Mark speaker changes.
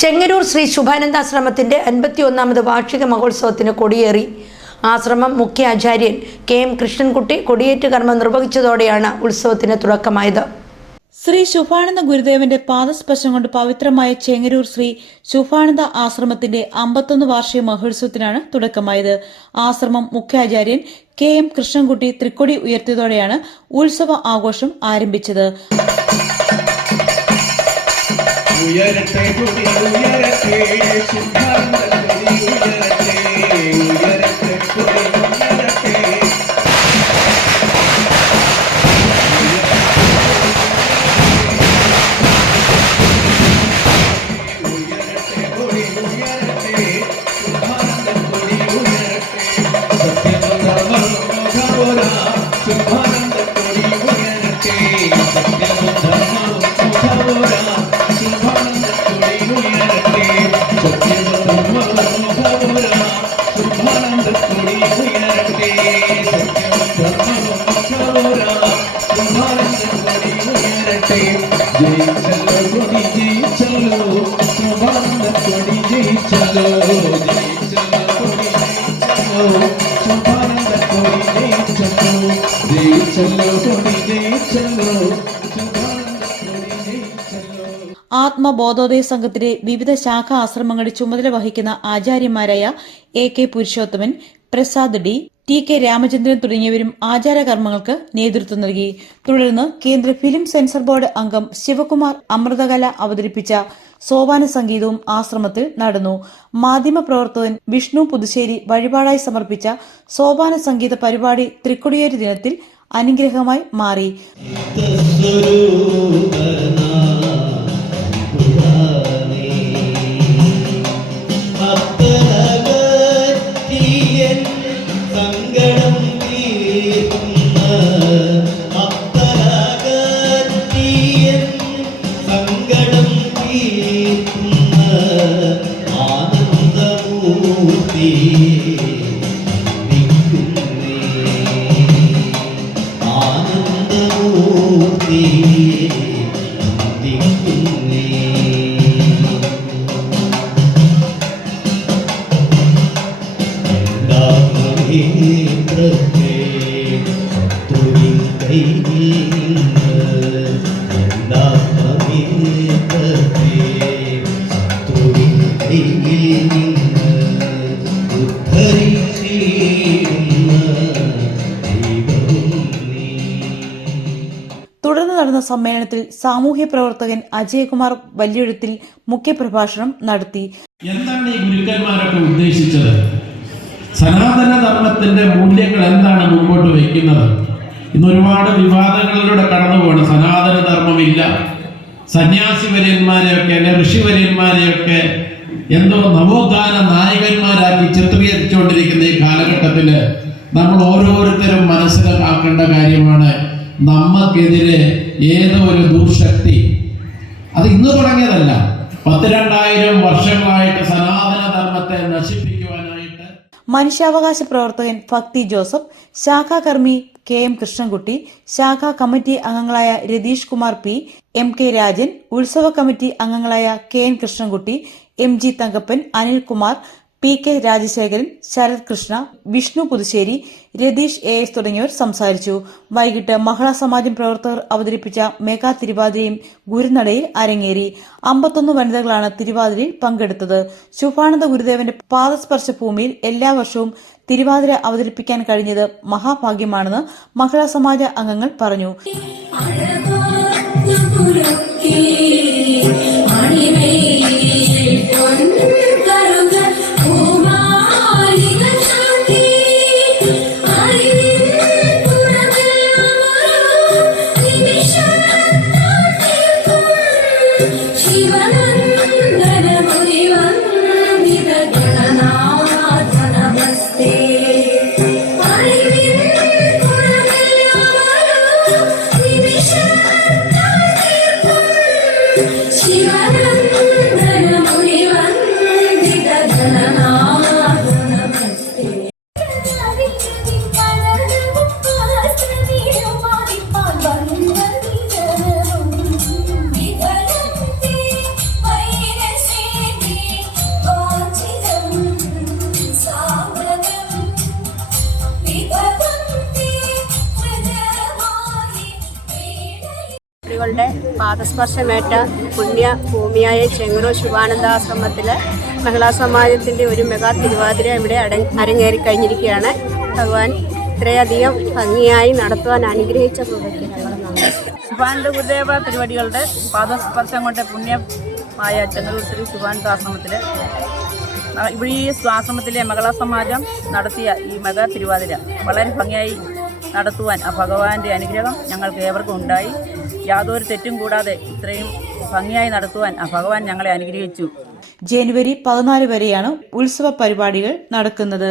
Speaker 1: ചെങ്ങന്നൂർ ശ്രീ ശുഭാനന്ദാശ്രമത്തിന്റെ അൻപത്തിയൊന്നാമത് വാർഷിക മഹോത്സവത്തിന് കൊടിയേറി. ആശ്രമം മുഖ്യ ആചാര്യൻ കെ എം കൃഷ്ണൻകുട്ടി കൊടിയേറ്റ് കർമ്മം നിർവഹിച്ചതോടെയാണ് ഉത്സവത്തിന് തുടക്കമായത്.
Speaker 2: ശ്രീ ശുഭാനന്ദ ഗുരുദേവന്റെ പാദസ്പർശം കൊണ്ട് പവിത്രമായ ചെങ്ങരൂർ ശ്രീ ശുഭാനന്ദ ആശ്രമത്തിന്റെ അമ്പത്തൊന്ന് വാർഷിക മഹോത്സവത്തിനാണ് തുടക്കമായത്. ആശ്രമം മുഖ്യാചാര്യൻ കെ എം കൃഷ്ണൻകുട്ടി തൃക്കൊടി ഉയർത്തിയതോടെയാണ് ഉത്സവ ആഘോഷം ആരംഭിച്ചത്.
Speaker 3: உயரத்தை துதி உயரத்தை சுந்தாந்தல் துதி உயரத்தை உயரத்தை துதி உயரத்தை உயரத்தை துதி உயரத்தை சுந்தாந்தல் துதி உயரத்தை சத்தியம் தர்மம் போரா சுந்தாந்தல் துதி உயரத்தை சத்தியம்
Speaker 2: ആത്മബോധോദയ സംഘത്തിലെ വിവിധ ശാഖാ ആശ്രമങ്ങളുടെ ചുമതല വഹിക്കുന്ന ആചാര്യന്മാരായ A K Purushothaman Prasad D T K Ramachandran തുടങ്ങിയവരും ആചാരകർമ്മങ്ങൾക്ക് നേതൃത്വം നൽകി. തുടർന്ന് കേന്ദ്ര ഫിലിം സെൻസർ ബോർഡ് അംഗം ശിവകുമാർ അമൃതകല അവതരിപ്പിച്ച സോപാന സംഗീതവും ആശ്രമത്തിൽ നടന്നു. മാധ്യമ പ്രവർത്തകൻ വിഷ്ണു പുതുശ്ശേരി വഴിപാടായി സമർപ്പിച്ച സോപാന സംഗീത പരിപാടി തൃക്കൊടിയേരി ദിനത്തിൽ അനുഗ്രഹമായി മാറി. തുടർന്ന് നടന്ന സമ്മേളനത്തിൽ സാമൂഹ്യ പ്രവർത്തകൻ അജയകുമാർ വല്യെഴുത്തിൽ മുഖ്യപ്രഭാഷണം നടത്തി.
Speaker 4: എന്താണ് ഈ ഗുരുക്കന്മാരൊക്കെ ഉദ്ദേശിച്ചത്? സനാതന ധർമ്മത്തിന്റെ മൂല്യങ്ങൾ എന്താണ് മുമ്പോട്ട് വയ്ക്കുന്നത്? ഇന്ന് ഒരുപാട് വിവാദങ്ങളിലൂടെ കടന്നു പോകണം സനാതന ധർമ്മമില്ല സന്യാസി വര്യന്മാരെയൊക്കെ അല്ലെ ഋഷിവര്യന്മാരെയൊക്കെ എന്തോ നവോത്ഥാന നായകന്മാരാക്കി ചിത്രീകരിച്ചുകൊണ്ടിരിക്കുന്ന ഈ കാലഘട്ടത്തിൽ നമ്മൾ ഓരോരുത്തരും മനസ്സിലാക്കേണ്ട കാര്യമാണ് നമ്മക്കെതിരെ ഏതോ ഒരു ദുർശക്തി. അത് ഇന്ന് തുടങ്ങിയതല്ല. പത്തിരണ്ടായിരം വർഷങ്ങളായിട്ട് സനാതന
Speaker 2: മനുഷ്യാവകാശ പ്രവർത്തകൻ ഭക്തി ജോസഫ് ശാഖാകർമ്മി കെ എം കൃഷ്ണൻകുട്ടി ശാഖാ കമ്മിറ്റി അംഗങ്ങളായ Ratheesh Kumar P M K Rajan ഉത്സവ കമ്മിറ്റി അംഗങ്ങളായ K N Krishnankutty M G Thankappan Anilkumar P K Rajasekharan Sarath Krishna Vishnu Puthussery Ratheesh A S തുടങ്ങിയവർ സംസാരിച്ചു. വൈകിട്ട് മഹിളാ സമാജം പ്രവർത്തകർ അവതരിപ്പിച്ച മെഗാ തിരുവാതിരയും ഗുരുനടയിൽ അരങ്ങേറി. അമ്പത്തൊന്ന് വനിതകളാണ് തിരുവാതിരയിൽ പങ്കെടുത്തത്. ശുഭാനന്ദ ഗുരുദേവന്റെ പാദസ്പർശ ഭൂമിയിൽ എല്ലാ വർഷവും തിരുവാതിര അവതരിപ്പിക്കാൻ കഴിഞ്ഞത് മഹാഭാഗ്യമാണെന്ന് മഹിളാ സമാജ അംഗങ്ങൾ പറഞ്ഞു.
Speaker 5: Shiva.
Speaker 6: ഭഗവാന്റെ പാദസ്പർശമേറ്റ പുണ്യ ഭൂമിയായ ചെങ്ങറൂർ ശിവാനന്ദാശ്രമത്തിൽ മഹിളാ സമാജത്തിന്റെ ഒരു മെഗാ തിരുവാതിര ഇവിടെ അരങ്ങേറി കഴിഞ്ഞിരിക്കുകയാണ്. ഭഗവാൻ ഇത്രയധികം ഭംഗിയായി നടത്തുവാൻ അനുഗ്രഹിച്ച കൃപയ്ക്ക് ഞങ്ങൾ നന്ദി
Speaker 7: ശുഭാനന്ദ ഗുരുദേവ തിരുവടികളുടെ പാദസ്പർശം കൊണ്ട് പുണ്യമായ ചെങ്ങറൂർ ശ്രീ ശിവാനന്ദാശ്രമത്തിൽ ഇവിടെ ഈ ആശ്രമത്തിലെ മകളാ സമാജം നടത്തിയ ഈ മെഗാ തിരുവാതിര വളരെ ഭംഗിയായി നടത്തുവാൻ ആ ഭഗവാന്റെ അനുഗ്രഹം ഞങ്ങൾക്ക് ഏവർക്കും ഉണ്ടായി. യാതൊരു തെറ്റും കൂടാതെ ഇത്രയും ഭംഗിയായി നടത്തുവാൻ ഭഗവാൻ ഞങ്ങളെ അനുഗ്രഹിച്ചു.
Speaker 2: ജനുവരി പതിനാല് വരെയാണ് ഉത്സവ പരിപാടികൾ നടക്കുന്നത്.